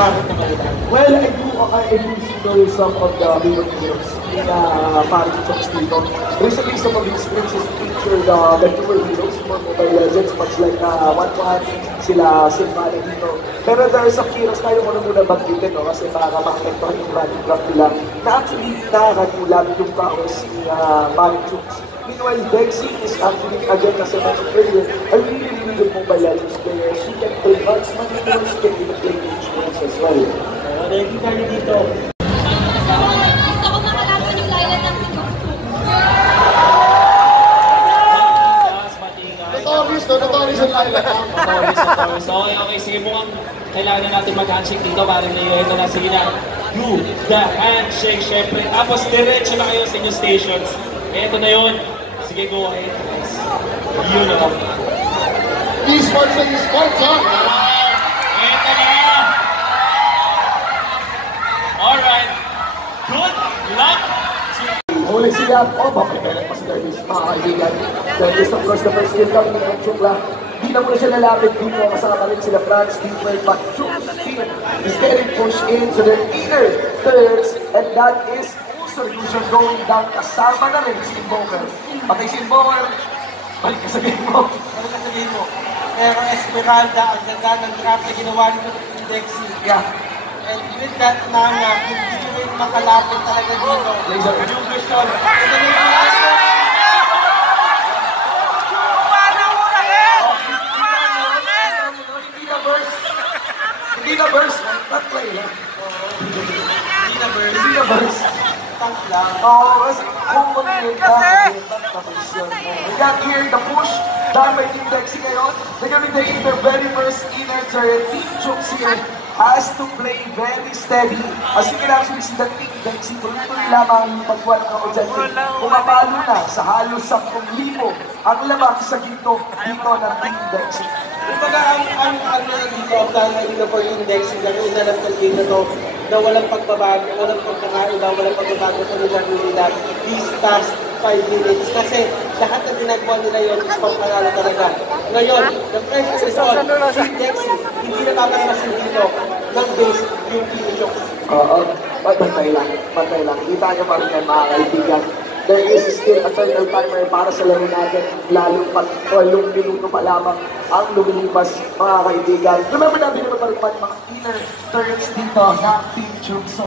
bakit naman ito? Well, I do know some of the bigger players in Paris Chokes dito. Recently, some of these experiences featured the newer heroes for Mobile Legends, much like 1-1, sila Sylvana dito. Pero there are some heroes tayo muna banggitin, no? Kasi baka makakektohan yung background nila na actually nakakagulat yung prowess ni Paris Chokes. Meanwhile, Dexy is actually, again, as I mentioned earlier, a really good Mobile Legends player. She can play marksman, she can even play instruments as well. Ready kami dito. Gusto ko makalaban yung Laila ng TikTok. Notorious yung Laila. Notorious. Okay, sige mo kailangan na natin mag-handshake dito para na yun. Ito na, sige na. Do the handshake, syempre. Tapos, diretso na kayo sa inyong stations. Ito na yun. Sige, go ahead, guys. Yun na. E-sports na e-sports, ha? Ito na. Alright. Good luck to Huli siya. Bakit pa si Darvis, mga kaibigan. Darvis, of course, the first kill kami ng Chukla. Di na muna siya nalapit dito. Kasama rin sila Franz, Deeper, but Chuk's team is getting pushed in to their inner thirds, and that is solution going down. Kasama na rin si Invoker. Patay si Invoker. Balik ka sa game mo. Balik ka sa game mo. Pero Esmeralda, ang ganda ng trap na ginawa nito ng Dexy. Yeah. And with that, Nana, hindi ko rin makalapit talaga dito. Laser. Yung question. Ito na yung Hindi na burst. Not play lang. Hindi na burst. Hindi na burst. Tank lang. Kasi kung mag-iit ka, tapos yun. We got here the push. Dahil may Team Dexy ngayon. They're gonna be taking their very first inner turret. Team Chooks here has to play very steady. As you can actually see, the Team Dexy, tuloy-tuloy lamang yung pagkuhan ng objective. Pumapalo na sa halos 10,000 ang lamang sa ginto dito ng Team Dexy. Kumbaga, ang dito, ang dahil dito for Dexy, gano'n na lang talgin na to, na walang pagbabago, walang pagkakaiba, walang pagbabago sa nilaro nila these past 5 minutes. Kasi lahat na ginagawa nila yun is pagpanalo talaga. Ngayon, the pressure is on Team Dexy, hindi na papalasin dito ng base yung Team Chokes. Oo, pantay lang. Kita nyo pa rin yan, mga kaibigan. There is still a turtle timer para sa laro natin, lalong 8 minuto pa lamang ang lumilipas, mga kaibigan. Remember na, binabatalpan mga inner turrets dito ng Team Chooks.